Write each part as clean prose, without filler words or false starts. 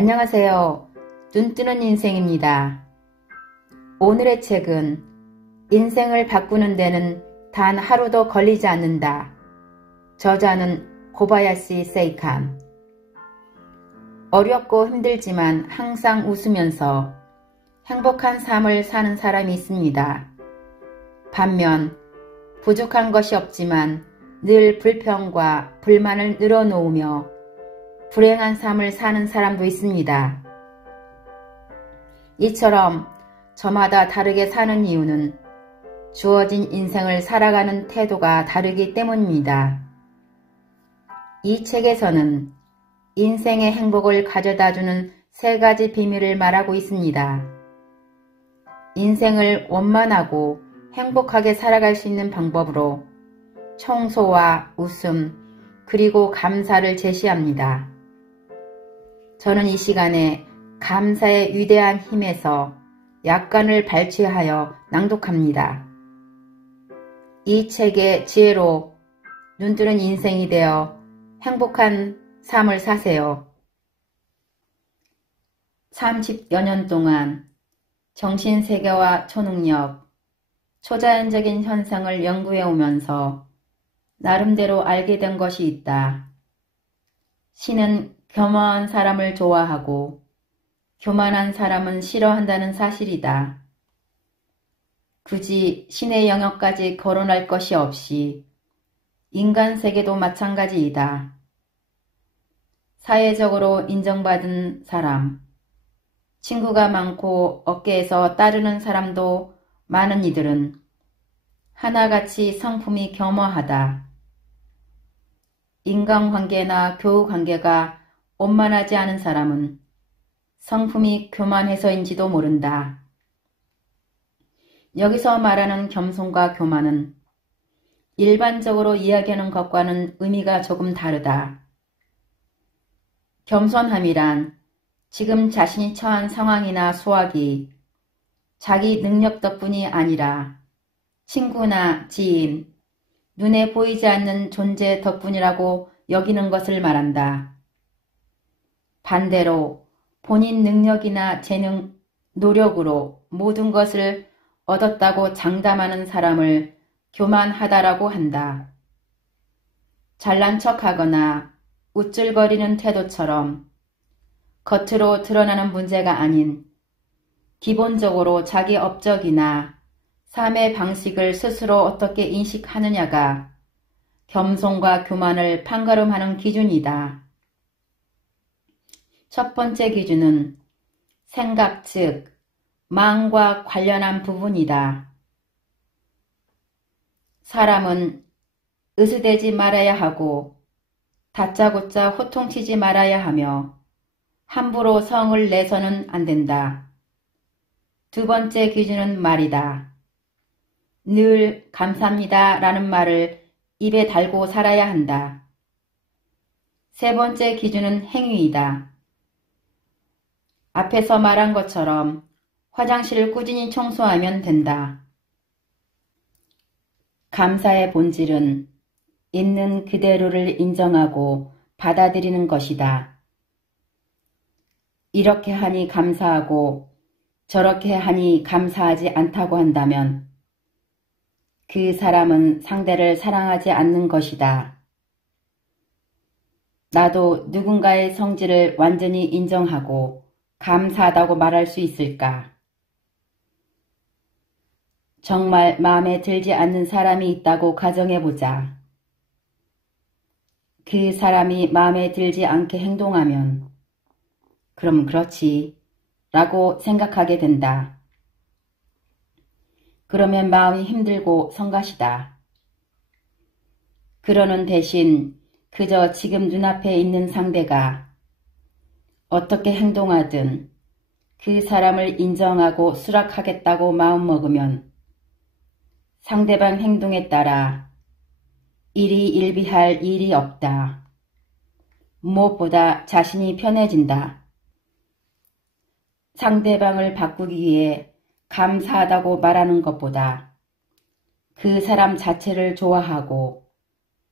안녕하세요. 눈뜨는 인생입니다. 오늘의 책은 인생을 바꾸는 데는 단 하루도 걸리지 않는다. 저자는 고바야시 세이칸. 어렵고 힘들지만 항상 웃으면서 행복한 삶을 사는 사람이 있습니다. 반면 부족한 것이 없지만 늘 불평과 불만을 늘어놓으며 불행한 삶을 사는 사람도 있습니다. 이처럼 저마다 다르게 사는 이유는 주어진 인생을 살아가는 태도가 다르기 때문입니다. 이 책에서는 인생의 행복을 가져다주는 3가지 비밀을 말하고 있습니다. 인생을 원만하고 행복하게 살아갈 수 있는 방법으로 청소와 웃음 그리고 감사를 제시합니다. 저는 이 시간에 감사의 위대한 힘에서 약간을 발췌하여 낭독합니다. 이 책의 지혜로 눈뜨는 인생이 되어 행복한 삶을 사세요. 30여 년 동안 정신세계와 초능력, 초자연적인 현상을 연구해 오면서 나름대로 알게 된 것이 있다. 신은 교만한 사람을 좋아하고 교만한 사람은 싫어한다는 사실이다. 굳이 신의 영역까지 거론할 것이 없이 인간 세계도 마찬가지이다. 사회적으로 인정받은 사람, 친구가 많고 어깨에서 따르는 사람도 많은 이들은 하나같이 성품이 겸허하다. 인간관계나 교우관계가 원만하지 않은 사람은 성품이 교만해서인지도 모른다. 여기서 말하는 겸손과 교만은 일반적으로 이야기하는 것과는 의미가 조금 다르다. 겸손함이란 지금 자신이 처한 상황이나 수확이 자기 능력 덕분이 아니라 친구나 지인, 눈에 보이지 않는 존재 덕분이라고 여기는 것을 말한다. 반대로 본인 능력이나 재능, 노력으로 모든 것을 얻었다고 장담하는 사람을 교만하다라고 한다. 잘난 척하거나 우쭐거리는 태도처럼 겉으로 드러나는 문제가 아닌 기본적으로 자기 업적이나 삶의 방식을 스스로 어떻게 인식하느냐가 겸손과 교만을 판가름하는 기준이다. 첫 번째 기준은 생각 즉 마음과 관련한 부분이다. 사람은 으스대지 말아야 하고 다짜고짜 호통치지 말아야 하며 함부로 성을 내서는 안 된다. 두 번째 기준은 말이다. 늘 감사합니다 라는 말을 입에 달고 살아야 한다. 세 번째 기준은 행위이다. 앞에서 말한 것처럼 화장실을 꾸준히 청소하면 된다. 감사의 본질은 있는 그대로를 인정하고 받아들이는 것이다. 이렇게 하니 감사하고 저렇게 하니 감사하지 않다고 한다면 그 사람은 상대를 사랑하지 않는 것이다. 나도 누군가의 성질을 완전히 인정하고 감사하다고 말할 수 있을까? 정말 마음에 들지 않는 사람이 있다고 가정해보자. 그 사람이 마음에 들지 않게 행동하면 그럼 그렇지 라고 생각하게 된다. 그러면 마음이 힘들고 성가시다. 그러는 대신 그저 지금 눈앞에 있는 상대가 어떻게 행동하든 그 사람을 인정하고 수락하겠다고 마음먹으면 상대방 행동에 따라 일희일비할 일이 없다. 무엇보다 자신이 편해진다. 상대방을 바꾸기 위해 감사하다고 말하는 것보다 그 사람 자체를 좋아하고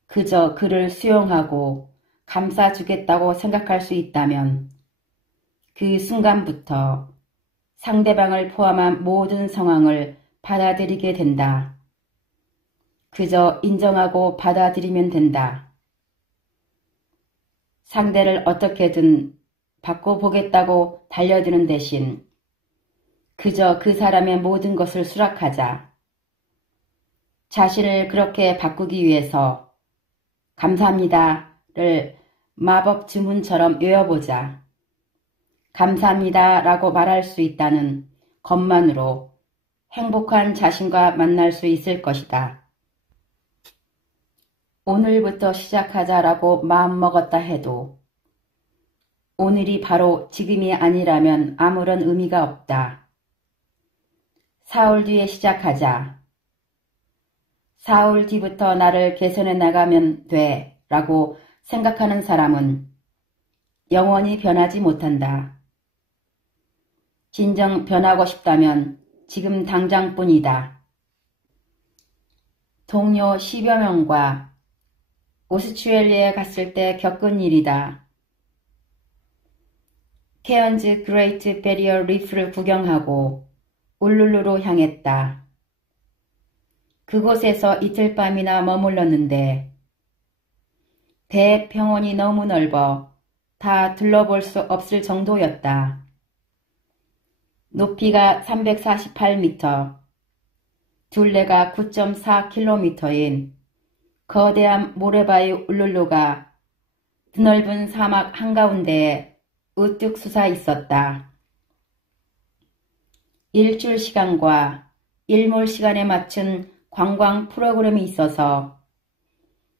그저 그를 수용하고 감싸주겠다고 생각할 수 있다면 그 순간부터 상대방을 포함한 모든 상황을 받아들이게 된다. 그저 인정하고 받아들이면 된다. 상대를 어떻게든 바꿔보겠다고 달려드는 대신 그저 그 사람의 모든 것을 수락하자. 자신을 그렇게 바꾸기 위해서 감사합니다를 마법 주문처럼 외워보자. 감사합니다라고 말할 수 있다는 것만으로 행복한 자신과 만날 수 있을 것이다. 오늘부터 시작하자라고 마음먹었다 해도 오늘이 바로 지금이 아니라면 아무런 의미가 없다. 4월 뒤에 시작하자. 4월 뒤부터 나를 개선해 나가면 돼 라고 생각하는 사람은 영원히 변하지 못한다. 진정 변하고 싶다면 지금 당장뿐이다. 동료 10여 명과 오스트레일리아에 갔을 때 겪은 일이다. 케언즈 그레이트 베리어 리프를 구경하고 울룰루로 향했다. 그곳에서 이틀 밤이나 머물렀는데 대평원이 너무 넓어 다 둘러볼 수 없을 정도였다. 높이가 348m, 둘레가 9.4km인 거대한 모래바위 울룰루가 드넓은 사막 한가운데에 우뚝 솟아 있었다. 일출 시간과 일몰 시간에 맞춘 관광 프로그램이 있어서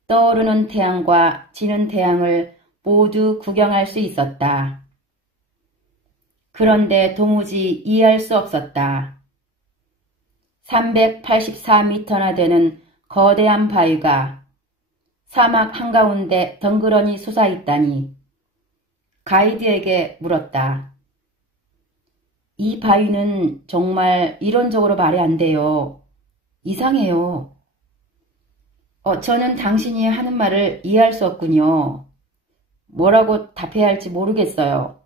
떠오르는 태양과 지는 태양을 모두 구경할 수 있었다. 그런데 도무지 이해할 수 없었다. 384m나 되는 거대한 바위가 사막 한가운데 덩그러니 솟아있다니 가이드에게 물었다. 이 바위는 정말 이론적으로 말이 안 돼요. 이상해요. 저는 당신이 하는 말을 이해할 수 없군요. 뭐라고 답해야 할지 모르겠어요.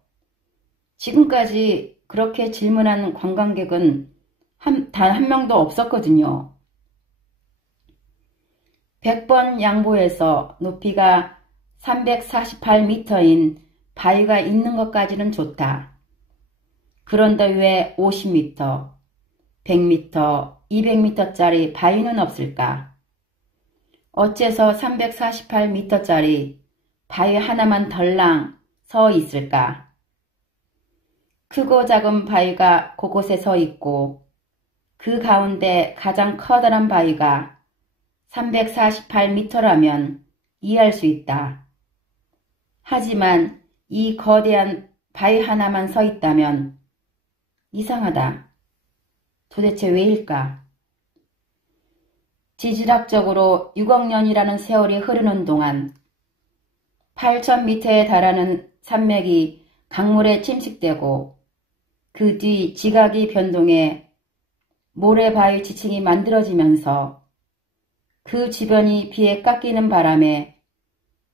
지금까지 그렇게 질문한 관광객은 단 한 명도 없었거든요. 100번 양보해서 높이가 348m인 바위가 있는 것까지는 좋다. 그런데 왜 50m, 100m, 200m짜리 바위는 없을까? 어째서 348m짜리 바위 하나만 덜랑 서 있을까? 크고 작은 바위가 곳곳에 서 있고 그 가운데 가장 커다란 바위가 348m라면 이해할 수 있다. 하지만 이 거대한 바위 하나만 서 있다면 이상하다. 도대체 왜일까? 지질학적으로 6억 년이라는 세월이 흐르는 동안 8,000m에 달하는 산맥이 강물에 침식되고 그 뒤 지각이 변동해 모래바위 지층이 만들어지면서 그 주변이 비에 깎이는 바람에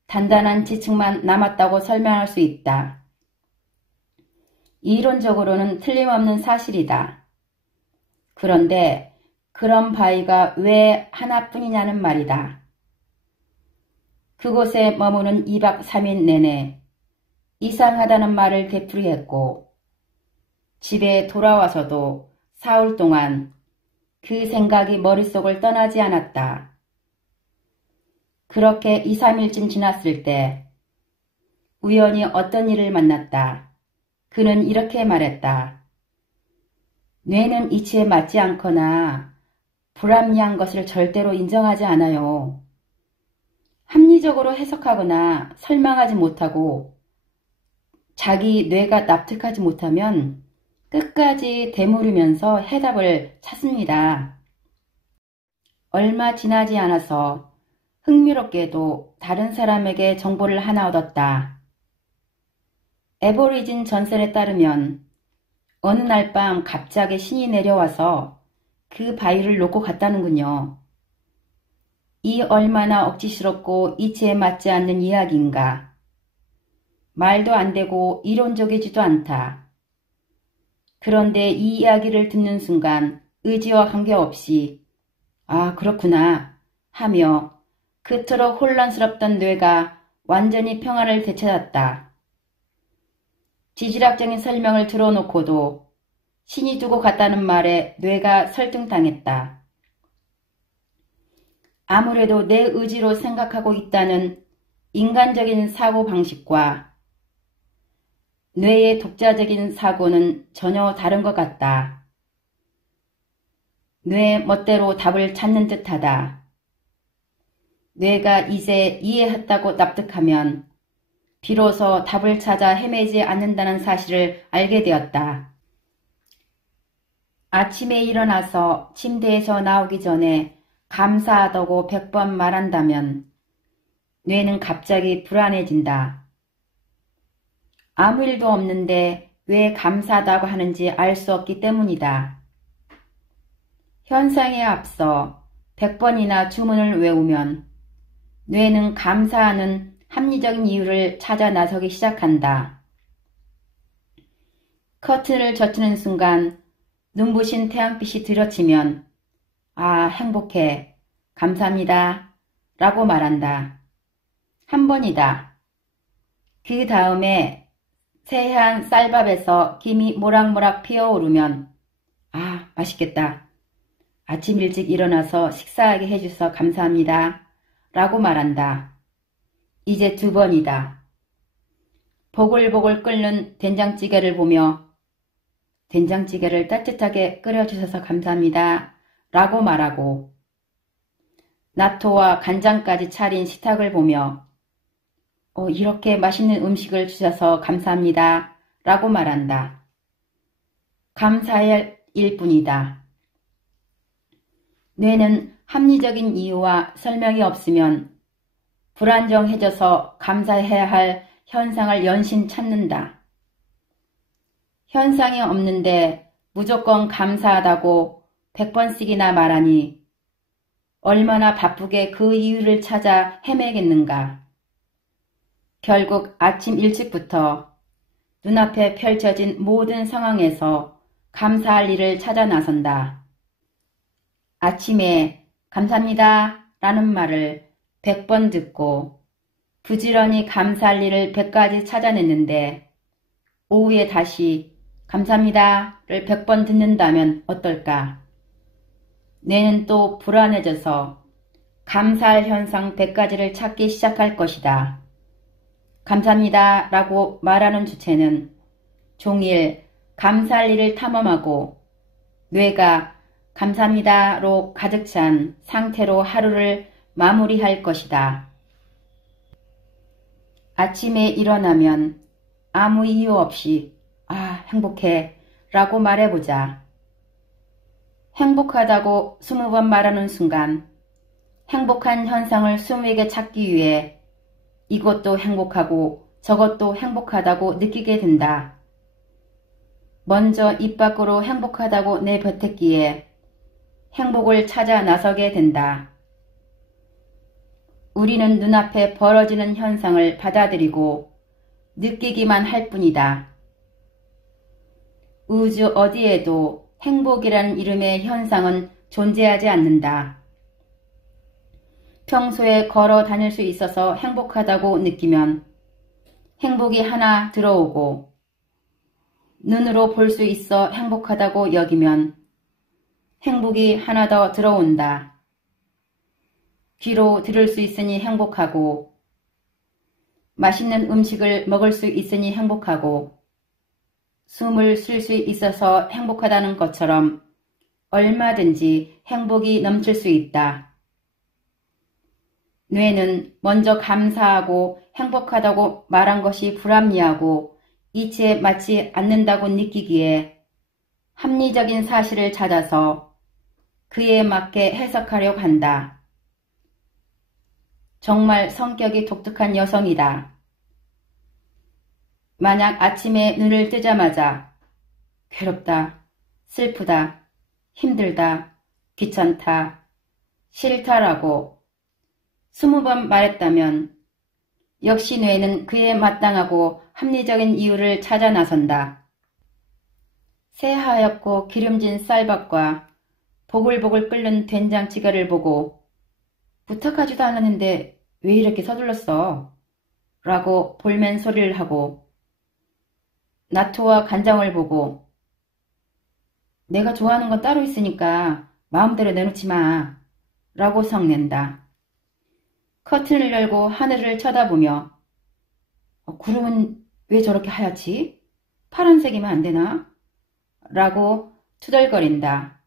단단한 지층만 남았다고 설명할 수 있다. 이론적으로는 틀림없는 사실이다. 그런데 그런 바위가 왜 하나뿐이냐는 말이다. 그곳에 머무는 2박 3일 내내 이상하다는 말을 되풀이했고 집에 돌아와서도 사흘 동안 그 생각이 머릿속을 떠나지 않았다. 그렇게 2, 3일쯤 지났을 때 우연히 어떤 일을 만났다. 그는 이렇게 말했다. 뇌는 이치에 맞지 않거나 불합리한 것을 절대로 인정하지 않아요. 합리적으로 해석하거나 설명하지 못하고 자기 뇌가 납득하지 못하면 끝까지 되물으면서 해답을 찾습니다. 얼마 지나지 않아서 흥미롭게도 다른 사람에게 정보를 하나 얻었다. 애보리진 전설에 따르면 어느 날 밤 갑자기 신이 내려와서 그 바위를 놓고 갔다는군요. 이 얼마나 억지스럽고 이치에 맞지 않는 이야기인가. 말도 안 되고 이론적이지도 않다. 그런데 이 이야기를 듣는 순간 의지와 관계없이 아 그렇구나 하며 그토록 혼란스럽던 뇌가 완전히 평화를 되찾았다. 지질학적인 설명을 들어놓고도 신이 두고 갔다는 말에 뇌가 설득당했다. 아무래도 내 의지로 생각하고 있다는 인간적인 사고방식과 뇌의 독자적인 사고는 전혀 다른 것 같다. 뇌 멋대로 답을 찾는 듯하다. 뇌가 이제 이해했다고 납득하면 비로소 답을 찾아 헤매지 않는다는 사실을 알게 되었다. 아침에 일어나서 침대에서 나오기 전에 감사하다고 100번 말한다면 뇌는 갑자기 불안해진다. 아무 일도 없는데 왜 감사하다고 하는지 알 수 없기 때문이다. 현상에 앞서 100번이나 주문을 외우면 뇌는 감사하는 합리적인 이유를 찾아 나서기 시작한다. 커튼을 젖히는 순간 눈부신 태양빛이 들어치면 아 행복해 감사합니다 라고 말한다. 한 번이다. 그 다음에 새하얀 쌀밥에서 김이 모락모락 피어오르면 아 맛있겠다. 아침 일찍 일어나서 식사하게 해줘서 감사합니다 라고 말한다. 이제 두 번이다. 보글보글 끓는 된장찌개를 보며 된장찌개를 따뜻하게 끓여주셔서 감사합니다 라고 말하고 나토와 간장까지 차린 식탁을 보며 이렇게 맛있는 음식을 주셔서 감사합니다 라고 말한다. 감사할 일뿐이다. 뇌는 합리적인 이유와 설명이 없으면 불안정해져서 감사해야 할 현상을 연신 찾는다. 현상이 없는데 무조건 감사하다고 100번씩이나 말하니 얼마나 바쁘게 그 이유를 찾아 헤매겠는가. 결국 아침 일찍부터 눈앞에 펼쳐진 모든 상황에서 감사할 일을 찾아 나선다. 아침에 감사합니다 라는 말을 100번 듣고 부지런히 감사할 일을 100가지 찾아냈는데 오후에 다시 감사합니다를 100번 듣는다면 어떨까? 뇌는 또 불안해져서 감사할 현상 100가지를 찾기 시작할 것이다. 감사합니다 라고 말하는 주체는 종일 감사할 일을 탐험하고 뇌가 감사합니다로 가득 찬 상태로 하루를 마무리할 것이다. 아침에 일어나면 아무 이유 없이 아 행복해 라고 말해보자. 행복하다고 20번 말하는 순간 행복한 현상을 20개 찾기 위해 이것도 행복하고 저것도 행복하다고 느끼게 된다. 먼저 입 밖으로 행복하다고 내뱉었기에 행복을 찾아 나서게 된다. 우리는 눈앞에 벌어지는 현상을 받아들이고 느끼기만 할 뿐이다. 우주 어디에도 행복이라는 이름의 현상은 존재하지 않는다. 평소에 걸어 다닐 수 있어서 행복하다고 느끼면 행복이 하나 들어오고 눈으로 볼 수 있어 행복하다고 여기면 행복이 하나 더 들어온다. 귀로 들을 수 있으니 행복하고 맛있는 음식을 먹을 수 있으니 행복하고 숨을 쉴 수 있어서 행복하다는 것처럼 얼마든지 행복이 넘칠 수 있다. 뇌는 먼저 감사하고 행복하다고 말한 것이 불합리하고 이치에 맞지 않는다고 느끼기에 합리적인 사실을 찾아서 그에 맞게 해석하려고 한다. 정말 성격이 독특한 여성이다. 만약 아침에 눈을 뜨자마자 괴롭다, 슬프다, 힘들다, 귀찮다, 싫다라고 20번 말했다면 역시 뇌는 그에 마땅하고 합리적인 이유를 찾아 나선다. 새하얗고 기름진 쌀밥과 보글보글 끓는 된장찌개를 보고 부탁하지도 않았는데 왜 이렇게 서둘렀어? 라고 볼멘 소리를 하고 나토와 간장을 보고 내가 좋아하는 건 따로 있으니까 마음대로 내놓지 마 라고 성낸다. 커튼을 열고 하늘을 쳐다보며 구름은 왜 저렇게 하얗지? 파란색이면 안 되나? 라고 투덜거린다.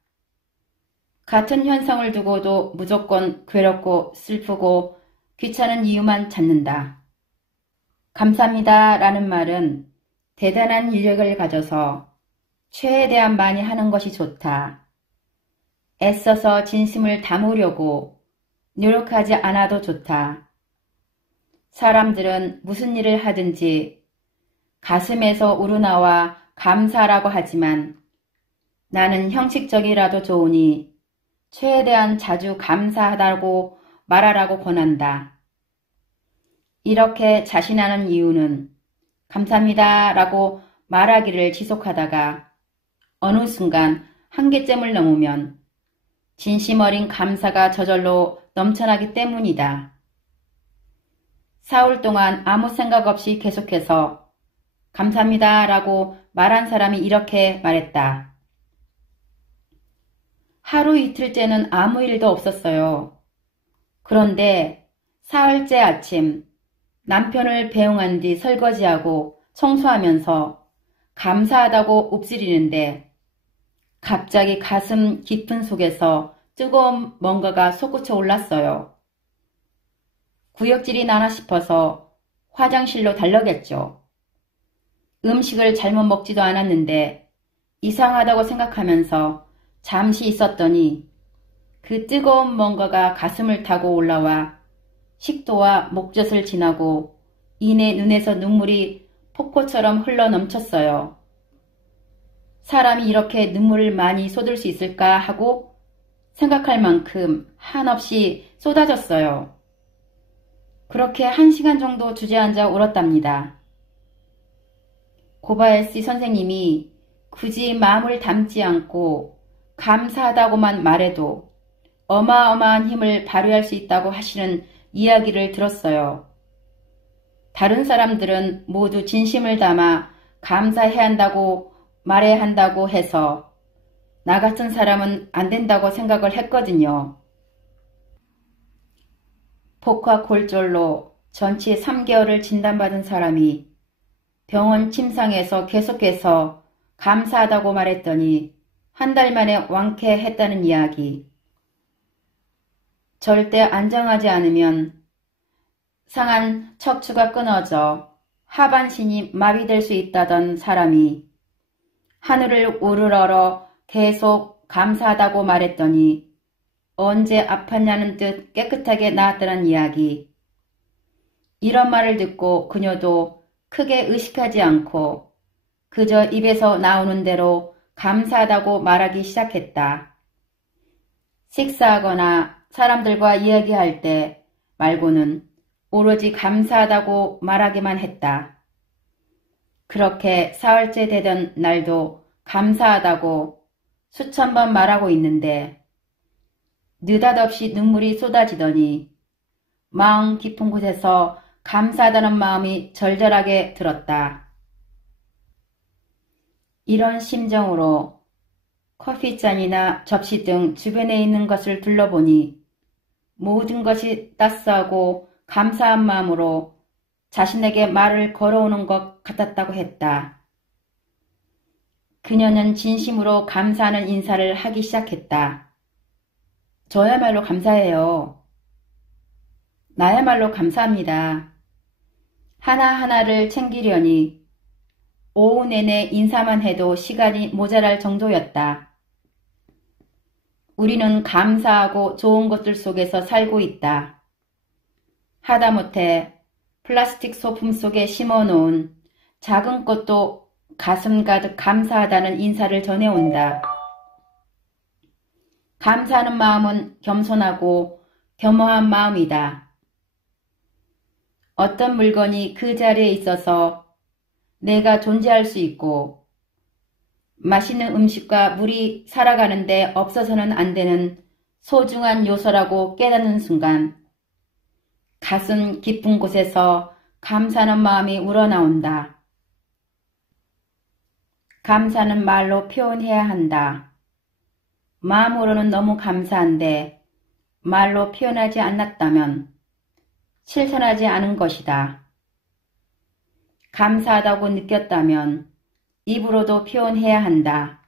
같은 현상을 두고도 무조건 괴롭고 슬프고 귀찮은 이유만 찾는다. 감사합니다 라는 말은 대단한 위력을 가져서 최대한 많이 하는 것이 좋다. 애써서 진심을 담으려고 노력하지 않아도 좋다. 사람들은 무슨 일을 하든지 가슴에서 우러나와 감사라고 하지만 나는 형식적이라도 좋으니 최대한 자주 감사하다고 말하라고 권한다. 이렇게 자신하는 이유는 감사합니다 라고 말하기를 지속하다가 어느 순간 한계점을 넘으면 진심 어린 감사가 저절로 넘쳐나기 때문이다. 사흘 동안 아무 생각 없이 계속해서 감사합니다 라고 말한 사람이 이렇게 말했다. 하루 이틀째는 아무 일도 없었어요. 그런데 사흘째 아침 남편을 배웅한 뒤 설거지하고 청소하면서 감사하다고 읊조리는데 갑자기 가슴 깊은 속에서 뜨거운 뭔가가 솟구쳐 올랐어요. 구역질이 나나 싶어서 화장실로 달려갔죠. 음식을 잘못 먹지도 않았는데 이상하다고 생각하면서 잠시 있었더니 그 뜨거운 뭔가가 가슴을 타고 올라와 식도와 목젖을 지나고 이내 눈에서 눈물이 폭포처럼 흘러 넘쳤어요. 사람이 이렇게 눈물을 많이 쏟을 수 있을까 하고 생각할 만큼 한없이 쏟아졌어요. 그렇게 1시간 정도 주저앉아 울었답니다. 고바야시 선생님이 굳이 마음을 담지 않고 감사하다고만 말해도 어마어마한 힘을 발휘할 수 있다고 하시는 이야기를 들었어요. 다른 사람들은 모두 진심을 담아 감사해야 한다고 말해야 한다고 해서 나 같은 사람은 안 된다고 생각을 했거든요. 복화골절로 전치 3개월을 진단받은 사람이 병원 침상에서 계속해서 감사하다고 말했더니 1달 만에 완쾌했다는 이야기. 절대 안정하지 않으면 상한 척추가 끊어져 하반신이 마비될 수 있다던 사람이 하늘을 우러러 계속 감사하다고 말했더니 언제 아팠냐는 듯 깨끗하게 나았다는 이야기. 이런 말을 듣고 그녀도 크게 의식하지 않고 그저 입에서 나오는 대로 감사하다고 말하기 시작했다. 식사하거나 사람들과 이야기할 때 말고는 오로지 감사하다고 말하기만 했다. 그렇게 사흘째 되던 날도 감사하다고 수천 번 말하고 있는데 느닷없이 눈물이 쏟아지더니 마음 깊은 곳에서 감사하다는 마음이 절절하게 들었다. 이런 심정으로 커피잔이나 접시 등 주변에 있는 것을 둘러보니 모든 것이 따스하고 감사한 마음으로 자신에게 말을 걸어오는 것 같았다고 했다. 그녀는 진심으로 감사하는 인사를 하기 시작했다. 저야말로 감사해요. 나야말로 감사합니다. 하나하나를 챙기려니 오후 내내 인사만 해도 시간이 모자랄 정도였다. 우리는 감사하고 좋은 것들 속에서 살고 있다. 하다못해 플라스틱 소품 속에 심어놓은 작은 꽃도 가슴 가득 감사하다는 인사를 전해온다. 감사하는 마음은 겸손하고 겸허한 마음이다. 어떤 물건이 그 자리에 있어서 내가 존재할 수 있고 맛있는 음식과 물이 살아가는데 없어서는 안 되는 소중한 요소라고 깨닫는 순간 가슴 깊은 곳에서 감사하는 마음이 우러나온다. 감사는 말로 표현해야 한다. 마음으로는 너무 감사한데 말로 표현하지 않았다면 실천하지 않은 것이다. 감사하다고 느꼈다면 입으로도 표현해야 한다.